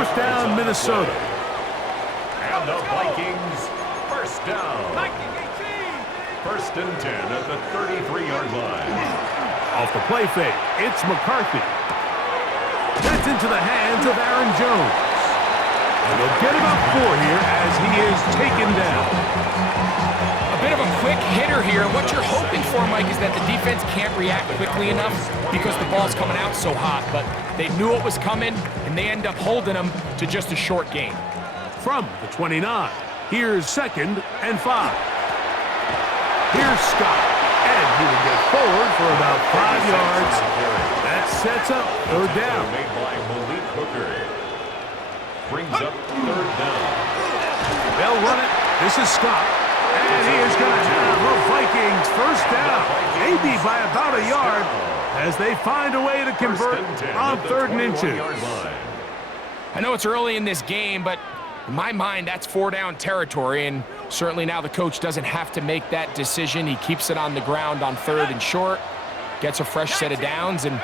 First down, Minnesota. And the Vikings, first down. First and 10 at the 33-yard line. Off the play fake, it's McCarthy. That's into the hands of Aaron Jones. And they'll get about 4 here as he is taken down. A bit of a quick hitter here. What you're hoping for, Mike, is that the defense can't react quickly enough because the ball's coming out so hot. But they knew it was coming, and they end up holding them to just a short gain. From the 29, here's 2nd and 5. Here's Scott, and he will get forward for about 5 yards. That sets up 3rd down. Made by Malik Hooker. Brings up 3rd down. They'll run it. This is Scott, and he is going to have the Vikings first down, maybe by about a yard, as they find a way to convert on 3rd and inches. I know it's early in this game, but in my mind, that's 4-down territory, and certainly now the coach doesn't have to make that decision. He keeps it on the ground on 3rd and short, gets a fresh set of downs, and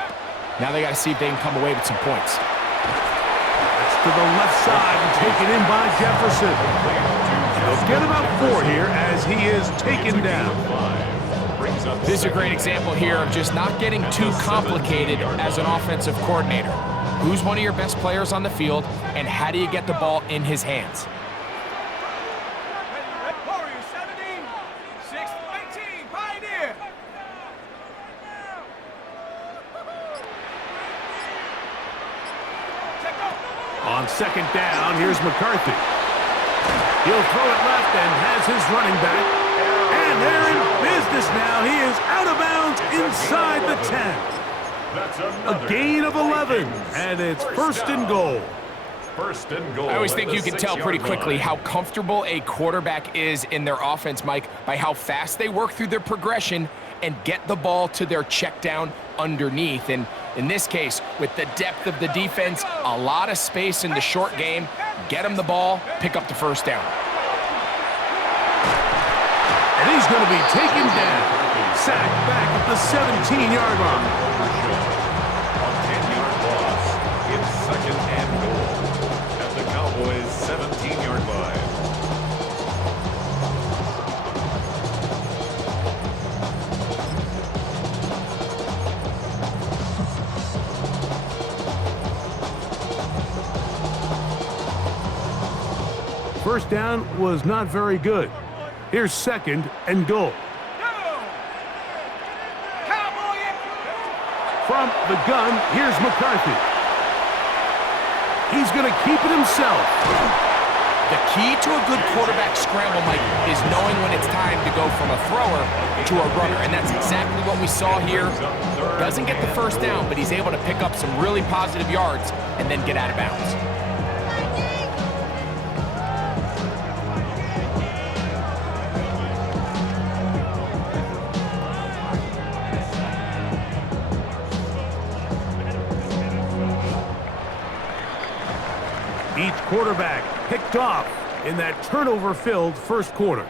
now they got to see if they can come away with some points. That's to the left side and taken in by Jefferson. They'll get about 4 here as he is taken down. This is a great example here of just not getting too complicated as an offensive coordinator. Who's one of your best players on the field, and how do you get the ball in his hands? On 2nd down, here's McCarthy. He'll throw it left and has his running back. And they're in business now. He is out of bounds inside the 10. A gain of 11, and it's 1st and goal. First and goal. I always think you can tell pretty quickly how comfortable a quarterback is in their offense, Mike, by how fast they work through their progression and get the ball to their check down underneath. And in this case, with the depth of the defense, a lot of space in the short game, get them the ball, pick up the 1st down. And he's going to be taken down. Sacked back at the 17-yard line. A 10-yard loss. It's 2nd and goal at the Cowboys' 17-yard line. First down was not very good. Here's 2nd and goal. From the gun, here's McCarthy. He's going to keep it himself. The key to a good quarterback scramble, Mike, is knowing when it's time to go from a thrower to a runner, and that's exactly what we saw here. Doesn't get the 1st down, but he's able to pick up some really positive yards and then get out of bounds. Each quarterback picked off in that turnover-filled 1st quarter.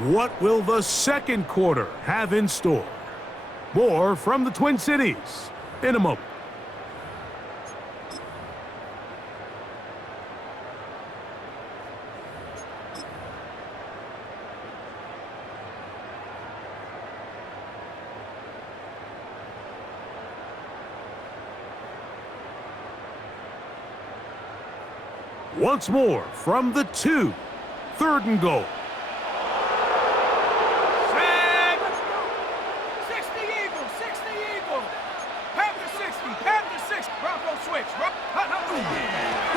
What will the 2nd quarter have in store? More from the Twin Cities in a moment. Once more from the 2, 3rd and goal. Set. 60 Eagles, 60 Eagles. Panther 60, Panther 60. Bronco switch.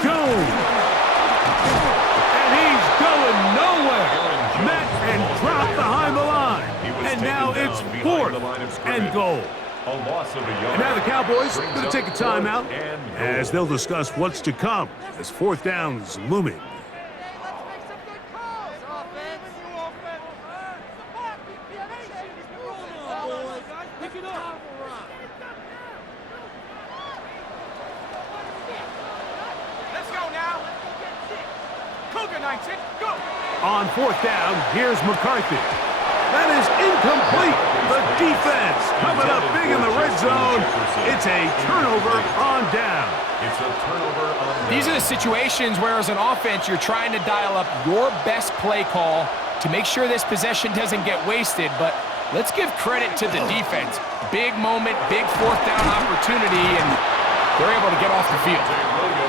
Jones. And he's going nowhere. Met and dropped behind the line. And now it's 4th and goal. And now the Cowboys are going to take a timeout as they'll discuss what's to come as 4th down is looming. Let's go now. Cougar 19, go. On 4th down, here's McCarthy. That is incomplete. The defense coming up big in the red zone. It's a turnover on down. It's a turnover on down. These are the situations where, as an offense, you're trying to dial up your best play call to make sure this possession doesn't get wasted. But let's give credit to the defense. Big moment, big fourth down opportunity, and they're able to get off the field.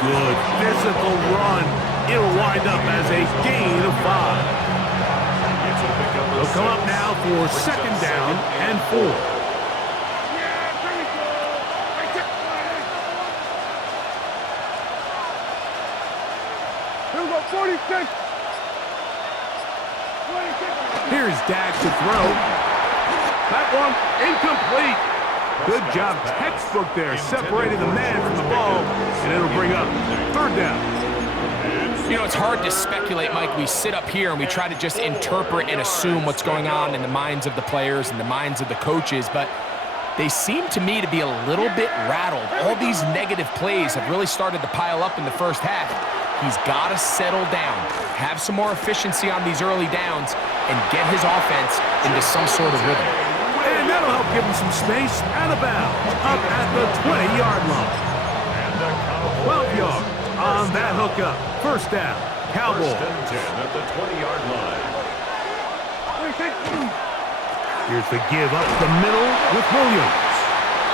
Good physical run. It'll wind up as a gain of 5. They'll come up now for second down and 4. Here's Dak to throw. That one incomplete. Good job, textbook there, separating the man from the ball, and it'll bring up third down. You know, it's hard to speculate, Mike. We sit up here and we try to just interpret and assume what's going on in the minds of the players and the minds of the coaches, but they seem to me to be a little bit rattled. All these negative plays have really started to pile up in the first half. He's got to settle down, have some more efficiency on these early downs, and get his offense into some sort of rhythm. And that'll help give him some space out of bounds, up at the 20-yard line. 12 yards on that hookup. First down, Cowboys. First and 10 at the 20-yard line. Here's the give up the middle with Williams.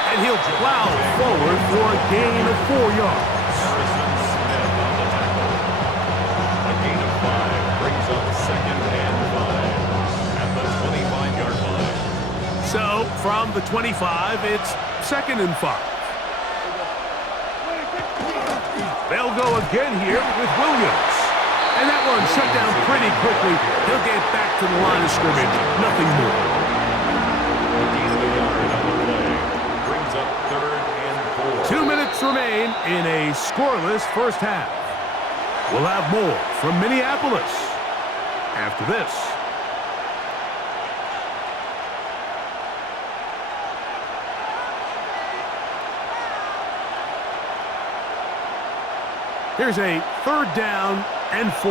And he'll plow forward for a gain of 4 yards. Harrison Smith on the tackle. A gain of 5 brings up second and 5 at the 25-yard line. So, from the 25, it's second and 5. They'll go again here with Williams. And that one shut down pretty quickly. He'll get back to the line of scrimmage. Nothing more. A gain of a yard on the play brings up third and 4. 2 minutes remain in a scoreless first half. We'll have more from Minneapolis after this. Here's a third down and 4.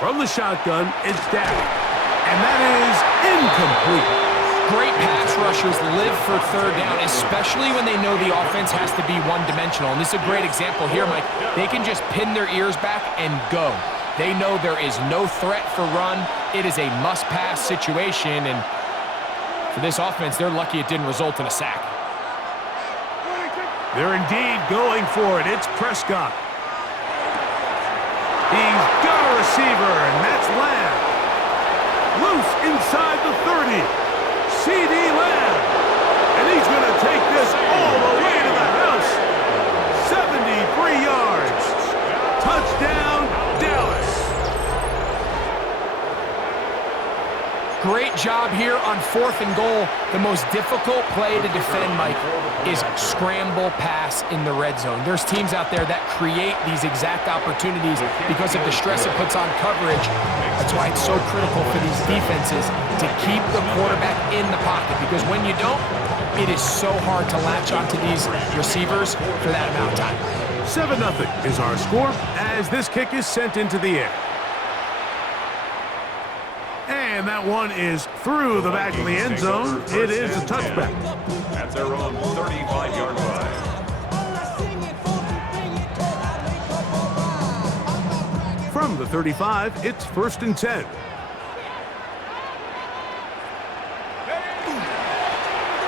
From the shotgun, it's Dak. And that is incomplete. Great pass rushers live for third down, especially when they know the offense has to be one-dimensional. And this is a great example here, Mike. They can just pin their ears back and go. They know there is no threat for run. It is a must-pass situation, and for this offense, they're lucky it didn't result in a sack. They're indeed going for it. It's Prescott. He's got a receiver, and that's Lamb. Loose inside the 30. C.D. Lamb. And he's going to take this all the way to the house. 73 yards. Touchdown, Dallas. Great job here on 4th and goal. The most difficult play to defend, Mike, is scramble pass in the red zone. There's teams out there that create these exact opportunities because of the stress it puts on coverage. That's why it's so critical for these defenses to keep the quarterback in the pocket, because when you don't, it is so hard to latch onto these receivers for that amount of time. 7-0 is our score as this kick is sent into the air. And that one is through the back of the end zone. It is a touchback. At their own 35-yard line. From the 35, it's 1st and 10.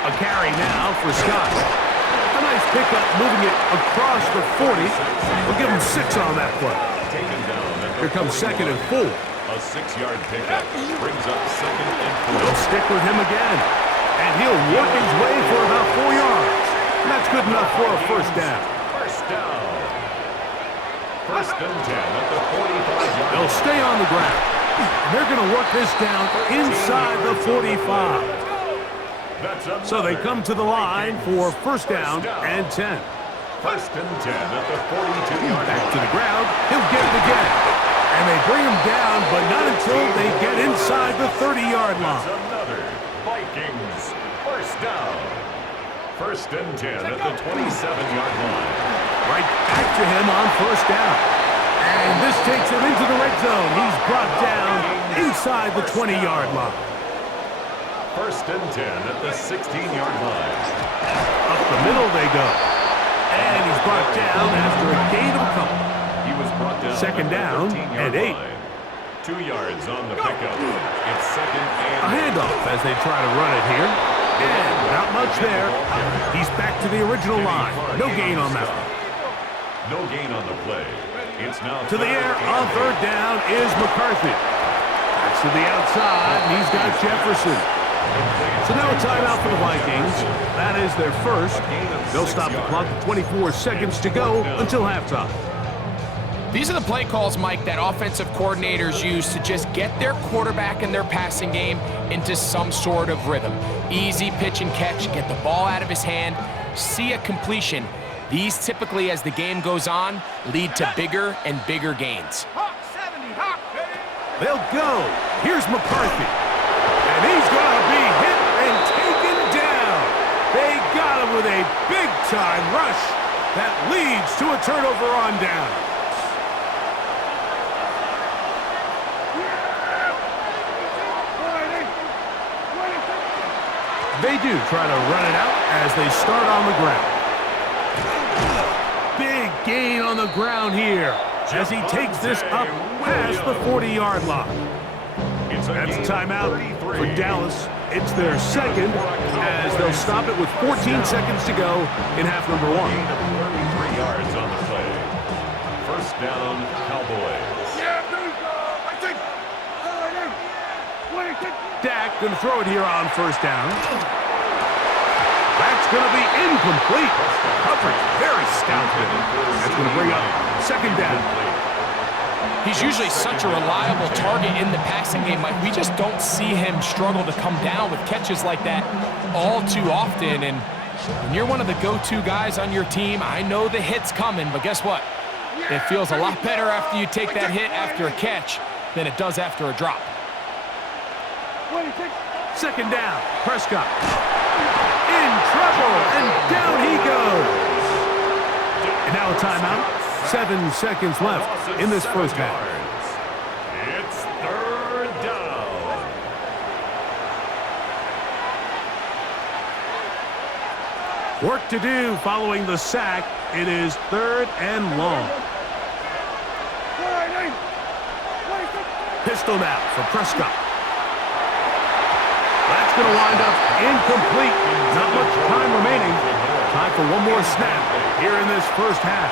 A carry now for Scott. A nice pickup moving it across the 40. We'll give him 6 on that play. Here comes 2nd and 4. A 6-yard pickup brings up 2nd and 4. They'll stick with him again. And he'll work his way for about 4 yards. And that's good enough for a first down. First down. 1st and 10 at the 45-yard line. They'll stay on the ground. And they're going to work this down inside the 45. So they come to the line for first down and 10. 1st and 10 at the 42-yard line. Back to the ground. He'll get it again. And they bring him down, but not until they get inside the 30-yard line. Another Vikings first down. 1st and 10 at the 27-yard line. Right back to him on first down. And this takes him into the red zone. He's brought down inside the 20-yard line. First and 10 at the 16-yard line. Up the middle they go. And he's brought down after a gain of a couple. He was brought down. Second down and 8. 2 yards on the pickup. It's second and a handoff as they try to run it here. And not much there. He's back to the original line. No gain on that one. no gain on the play. It's now to the air on third down is McCarthy. That's to the outside, and he's got Jefferson. So now a timeout for the Vikings. That is their first. They'll stop the clock with 24 seconds to go until halftime. These are the play calls, Mike, that offensive coordinators use to just get their quarterback and their passing game into some sort of rhythm. Easy pitch and catch, get the ball out of his hand, see a completion. These typically, as the game goes on, lead to bigger and bigger gains. They'll go. Here's McCarthy. And he's going to be hit and taken down. They got him with a big-time rush that leads to a turnover on down. They do try to run it out as they start on the ground. Big gain on the ground here as he takes this up past the 40-yard line. That's a timeout for Dallas. It's their second as they'll stop it with 14 seconds to go in half number one. 33 yards on the play. First down, Cowboys. Dak going to throw it here on first down. That's going to be incomplete. Coverage very stout there. That's going to bring up second down. He's usually such a reliable target in the passing game, Mike. We just don't see him struggle to come down with catches like that all too often. And when you're one of the go-to guys on your team, I know the hit's coming, but guess what? It feels a lot better after you take that hit after a catch than it does after a drop. Second down, Prescott. In trouble, and down he goes. And now a timeout. 7 seconds left in this first half. It's third down. Work to do following the sack. It is third and long. Pistol now for Prescott. That's going to wind up incomplete. Not much time remaining. Time for one more snap here in this first half.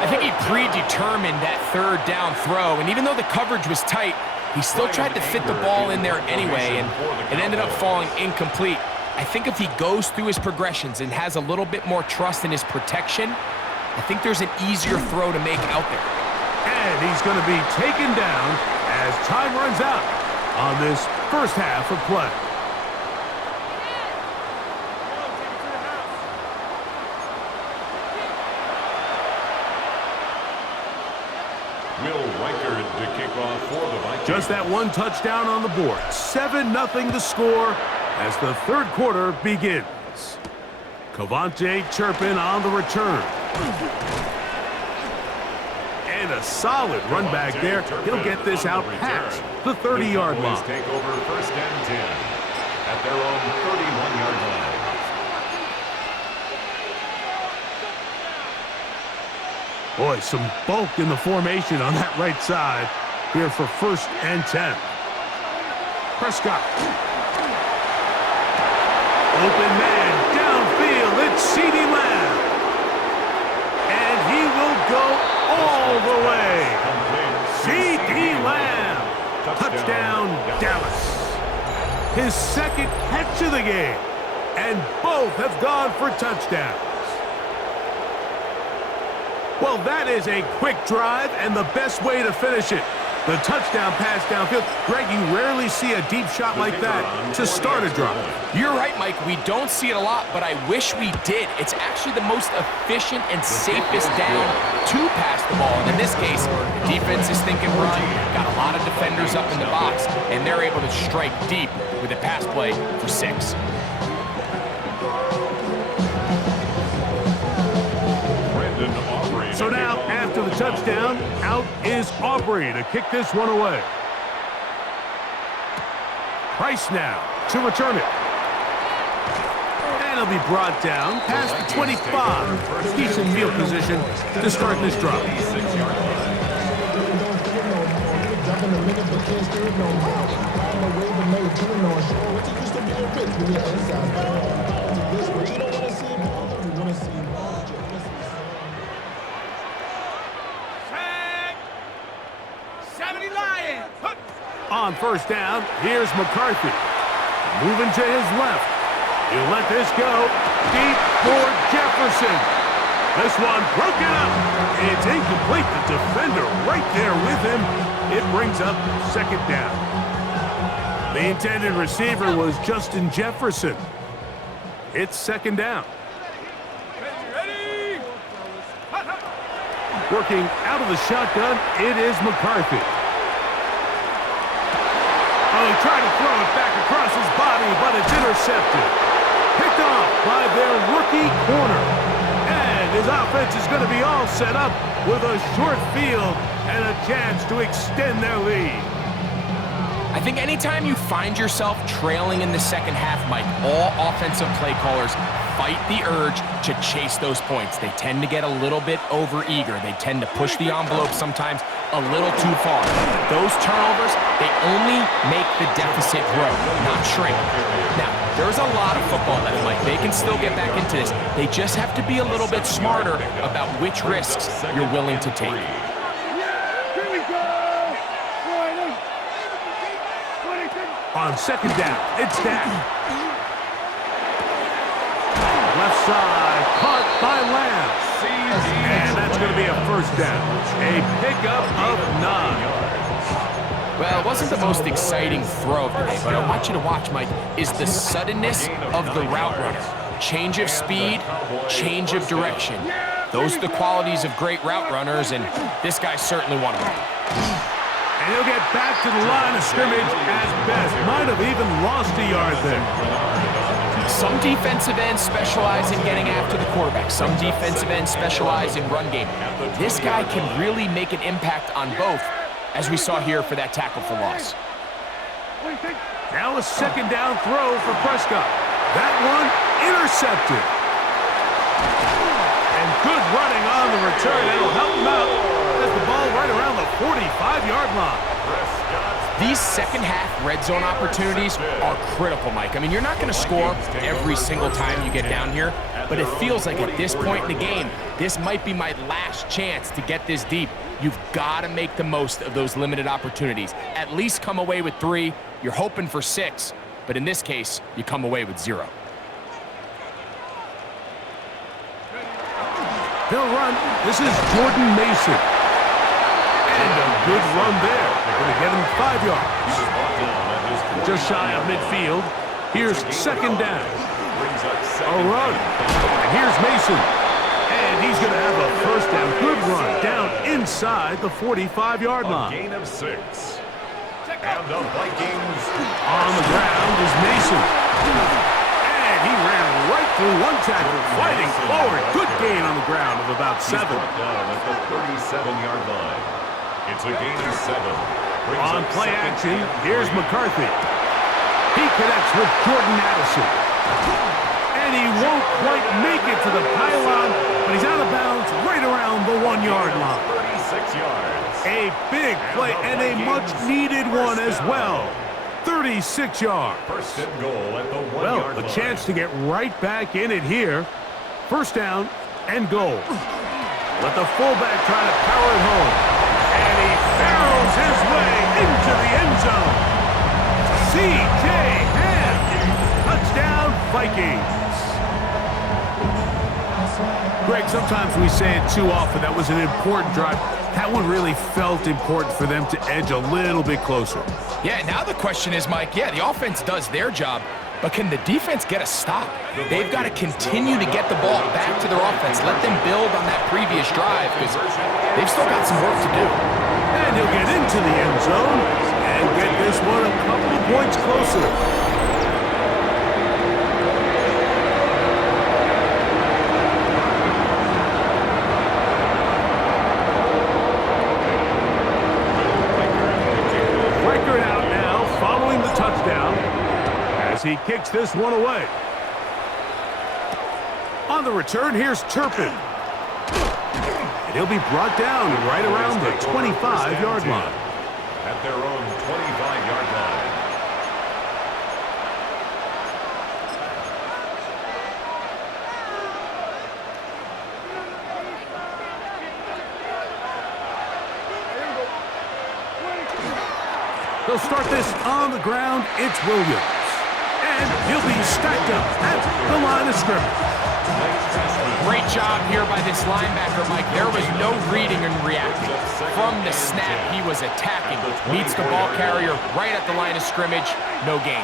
I think he predetermined that third down throw, and even though the coverage was tight, he still tried to fit the ball in there anyway, and it ended up falling incomplete. I think if he goes through his progressions and has a little bit more trust in his protection, I think there's an easier throw to make out there. And he's going to be taken down as time runs out on this first half of play. To kick off for the Vikings. Just that one touchdown on the board. 7-0 the score as the third quarter begins. Cavante Turpin on the return. And a solid run back there. He'll get this out past the 30-yard line. Take over first and 10 at their own 31-yard line. Boy, some bulk in the formation on that right side here for first and 10. Prescott. Open man downfield. It's CeeDee Lamb. And he will go all the way. CeeDee Lamb. Touchdown, Dallas. His second catch of the game. And both have gone for touchdowns. Well, that is a quick drive and the best way to finish it. The touchdown pass downfield. Greg, you rarely see a deep shot like that to start a drive. You're right, Mike. We don't see it a lot, but I wish we did. It's actually the most efficient and safest down to pass the ball. And in this case, the defense is thinking run, got a lot of defenders up in the box, and they're able to strike deep with a pass play for 6. So now, after the touchdown. Out is Aubrey to kick this one away. Price now to return it. And it'll be brought down past the 25. Decent field position to start this drive. On first down, here's McCarthy. Moving to his left. He'll let this go. Deep for Jefferson. This one broken up. It's incomplete. The defender right there with him. It brings up second down. The intended receiver was Justin Jefferson. It's second down. Working out of the shotgun, it is McCarthy. Oh, he tried to throw it back across his body, but it's intercepted. Picked off by their rookie corner. And his offense is going to be all set up with a short field and a chance to extend their lead. I think anytime you find yourself trailing in the second half, Mike, all offensive play callers fight the urge to chase those points. They tend to get a little bit overeager. They tend to push the envelope sometimes a little too far. Those turnovers, they only make the deficit grow, not shrink. Now, there's a lot of football left, Mike. They can still get back into this. They just have to be a little bit smarter about which risks you're willing to take. On second down, it's Dak. Left side, caught by Lamb. And that's going to be a first down. A pickup of 9. Well, it wasn't the most exciting throw of the day, but I want you to watch, Mike, is the suddenness of the route runner. Change of speed, change of direction. Those are the qualities of great route runners, and this guy's certainly one of them. And he'll get back to the line of scrimmage at best. Might have even lost a yard there. Some defensive ends specialize in getting after the quarterback. Some defensive ends specialize in run game. This guy can really make an impact on both, as we saw here for that tackle for loss. Now a second down throw for Prescott. That one intercepted. And good running on the return. It'll help him out. Has the ball right around the 45-yard line. These second-half red zone opportunities are critical, Mike. I mean, you're not going to score every single time you get down here, but it feels like at this point in the game, this might be my last chance to get this deep. You've got to make the most of those limited opportunities. At least come away with 3. You're hoping for 6, but in this case, you come away with 0. He'll run. This is Jordan Mason. And a good run there. Going to get him 5 yards. Just shy of midfield. Here's second down. A run. And here's Mason. And he's going to have a first down. Good run down inside the 45-yard line. A gain of 6. And the Vikings. On the ground is Mason. And he ran right through one tackle, fighting forward. Good gain on the ground of about 7. Down at the 37-yard line. It's a gain of 7. On play action, here's McCarthy. He connects with Jordan Addison. And he won't quite make it to the pylon, but he's out of bounds right around the 1-yard line. 36 yards. A big play and a much-needed one as well. 36 yards. First and goal at the 1-yard Well, line. a chance to get right back in it here. First down and goal. Let the fullback try to power it home. And he barrels his way into the end zone. C.J. Ham. Touchdown, Vikings. Greg, sometimes we say it too often. That was an important drive. That one really felt important for them to edge a little bit closer. Yeah, now the question is, Mike, yeah, the offense does their job, but can the defense get a stop? They've got to continue to get the ball back to their offense. Let them build on that previous drive because they've still got some work to do. And he'll get into the end zone and get this one a couple of points closer. he kicks this one away. On the return, here's Turpin. And he'll be brought down right around the 25-yard line. At their own 25-yard line. They'll start this on the ground. It's Williams. And he'll be stacked up at the line of scrimmage. Great job here by this linebacker, Mike. There was no reading and reacting. From the snap, he was attacking. Meets the ball carrier right at the line of scrimmage. No gain.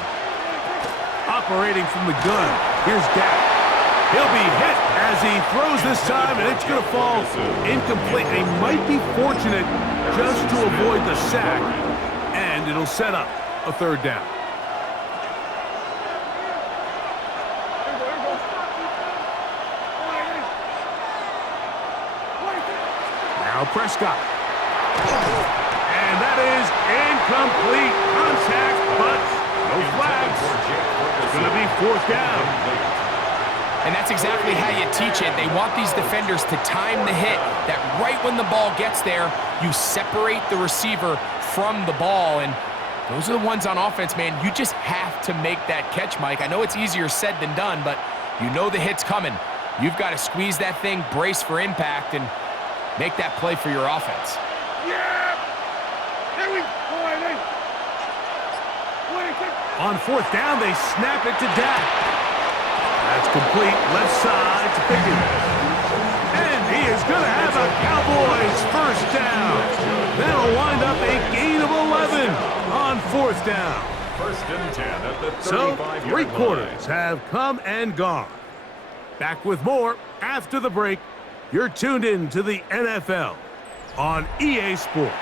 Operating from the gun, here's Dak. He'll be hit as he throws this time, and it's going to fall incomplete. They might be fortunate just to avoid the sack, and it'll set up a third down. Now Prescott. And that is incomplete contact, but no flags. It's going to be fourth down. And that's exactly how you teach it. They want these defenders to time the hit, that right when the ball gets there, you separate the receiver from the ball. And those are the ones on offense, man. You just have to make that catch, Mike. I know it's easier said than done, but you know the hit's coming. You've got to squeeze that thing, brace for impact, and make that play for your offense. Yeah! There we go! On fourth down, they snap it to Dak. That's complete, left side to Pickens. And he is going to have a Cowboys first down. That'll wind up a gain of 11 on fourth down. First and 10 at the 35-yard So, line. three quarters have come and gone. Back with more after the break. You're tuned in to the NFL on EA Sports.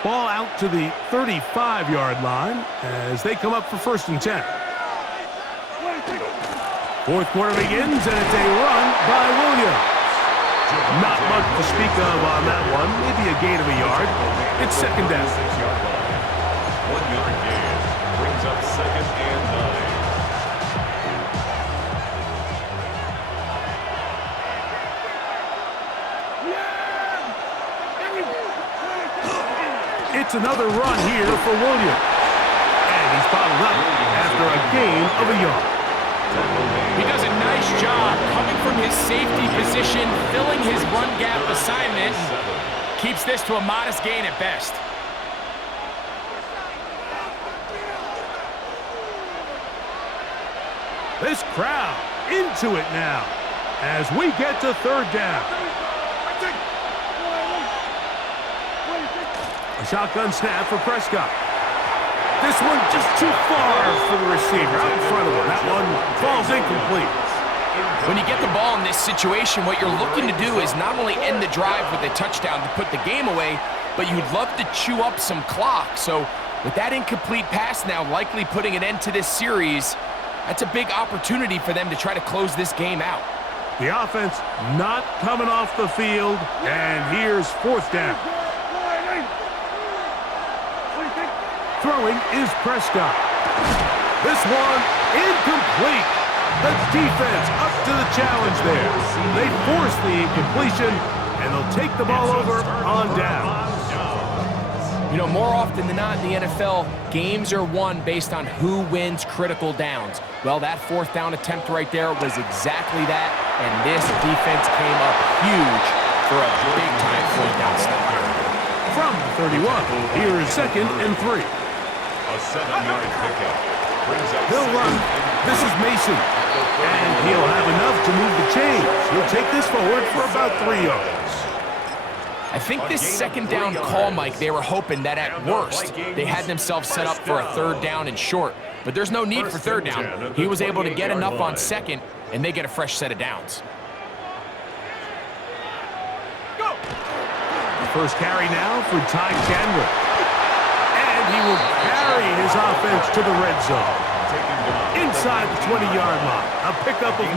Ball out to the 35-yard line as they come up for first and 10. Fourth quarter begins, and it's a run by Williams. Not much to speak of on that one. Maybe a gain of a yard. It's second down. 1 yard gain brings up second and 9. It's another run here for Williams. And he's bottled up after a gain of a yard. He does a nice job coming from his safety position, filling his run gap assignment, and keeps this to a modest gain at best. This crowd into it now as we get to third down. A shotgun snap for Prescott. This one just too far for the receiver out in front of him. That one falls incomplete. When you get the ball in this situation, what you're looking to do is not only end the drive with a touchdown to put the game away, but you'd love to chew up some clock. So with that incomplete pass now likely putting an end to this series, that's a big opportunity for them to try to close this game out. The offense not coming off the field, and here's fourth down. Throwing is Prescott. This one incomplete. The defense up to the challenge there. They force the incompletion, and they'll take the ball over on downs. You know, more often than not in the NFL, games are won based on who wins critical downs. Well, that fourth down attempt right there was exactly that, and this defense came up huge for a big-time fourth down stop. From the 31, here is second and 3. A 7-yard pickup brings up He'll run. This is Mason. And he'll have enough to move the chains. He'll take this forward for about 3 yards. I think this second down call, Mike, they were hoping that at worst they had themselves set up for a third down and short. But there's no need for third down. He was able to get enough on second, and they get a fresh set of downs. The first carry now for Ty Chandler. And he will carry his offense to the red zone. Inside the 20-yard line, a pickup of 9.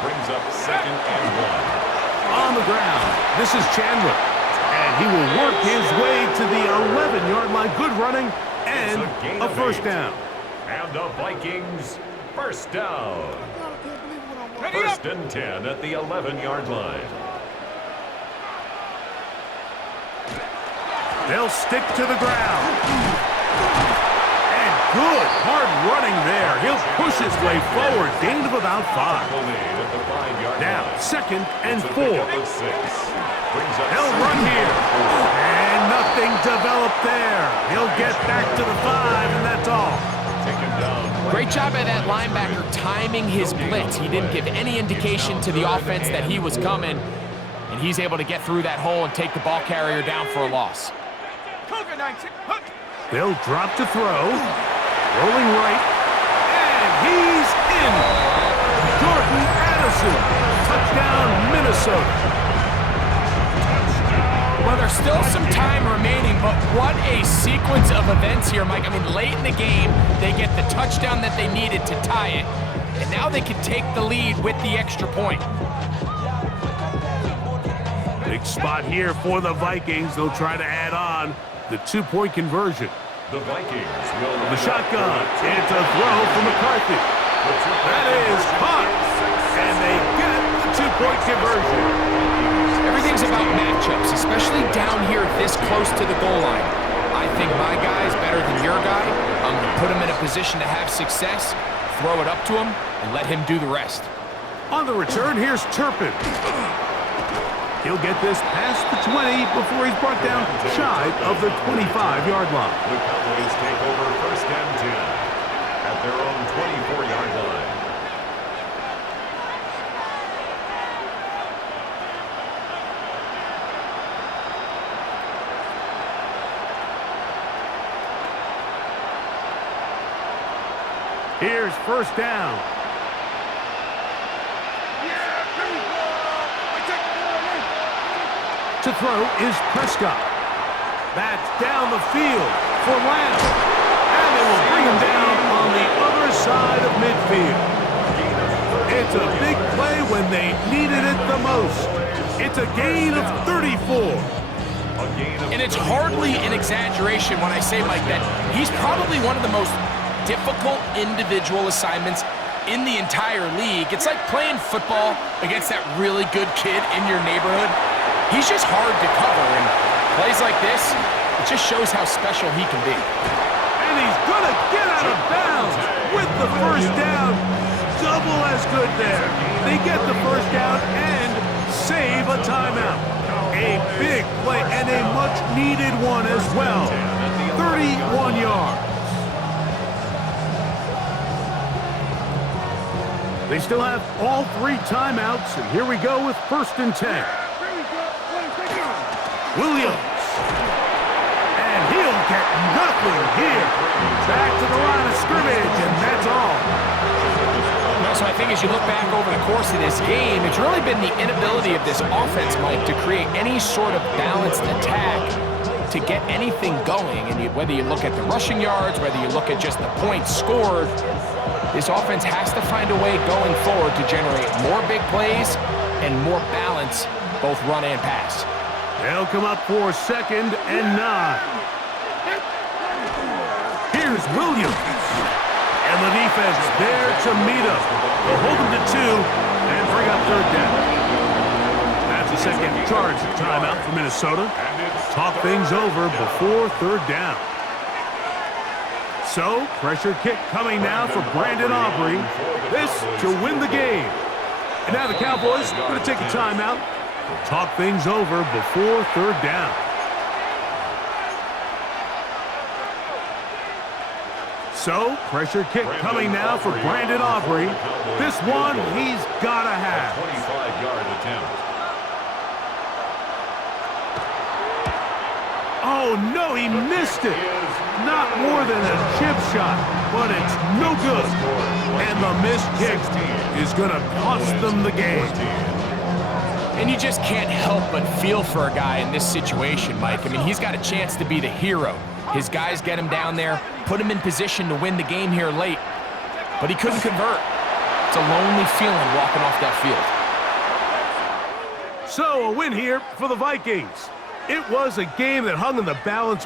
Brings up second and 1. on the ground. This is Chandler. And he will work his way to the 11-yard line. Good running and a first down. And the Vikings, first down. First and 10 at the 11-yard line. They'll stick to the ground. And good hard running there. He'll push his way forward. Gain of about 5. Now, second and 4. He'll run here. And nothing developed there. He'll get back to the 5, and that's all. Great job by that linebacker timing his blitz. He didn't give any indication to the offense that he was coming, and he's able to get through that hole and take the ball carrier down for a loss. They'll drop to throw. Rolling right. And he's in. Jordan Addison. Touchdown, Minnesota. Well, there's still some time remaining, but what a sequence of events here, Mike. I mean, late in the game, they get the touchdown that they needed to tie it, and now they can take the lead with the extra point. Big spot here for the Vikings. They'll try to add on the 2-point conversion. The Vikings will... The shotgun. It's a throw from McCarthy. That is caught, and they get the 2-point conversion. Everything's about matchups, especially down here this close to the goal line. I think my guy is better than your guy. I'm going to put him in a position to have success, throw it up to him, and let him do the rest. On the return, here's Turpin. He'll get this past the 20 before he's brought down shy of the 25-yard line. The Cowboys take over first and 10 at their own 24-yard line. Here's first down. To throw is Prescott. That's down the field for Lamb. And they will bring him down on the other side of midfield. It's a big play when they needed it the most. It's a gain of 34. And it's hardly an exaggeration when I say, Mike, that he's probably one of the most difficult individual assignments in the entire league. It's like playing football against that really good kid in your neighborhood. He's just hard to cover, and plays like this, it just shows how special he can be. And he's going to get out of bounds with the first down. Double as good there. They get the first down and save a timeout. A big play and a much-needed one as well. 31 yards. They still have all 3 timeouts, and here we go with first and 10. Williams. And he'll get nothing here. Back to the line of scrimmage, and that's all. So I think as you look back over the course of this game, it's really been the inability of this offense, Mike, to create any sort of balanced attack to get anything going. And whether you look at the rushing yards, whether you look at just the points scored, this offense has to find a way going forward to generate more big plays and more balance, both run and pass. They'll come up for second and 9. Here's Williams. And the defense there to meet him. They'll hold him to 2 and bring up third down. That's a second charge timeout for Minnesota. Talk things over before third down. So, pressure kick coming now for Brandon Aubrey. This to win the game. And now the Cowboys going to take a timeout. We'll talk things over before third down. So, pressure kick coming now for Brandon Aubrey. This one he's got to have. 25-yard attempt. Oh, no, he missed it. Not more than a chip shot, but it's no good. And the missed kick is going to cost them the game. And you just can't help but feel for a guy in this situation, Mike. I mean, he's got a chance to be the hero. His guys get him down there, put him in position to win the game here late, but he couldn't convert. It's a lonely feeling walking off that field. So, a win here for the Vikings. It was a game that hung in the balance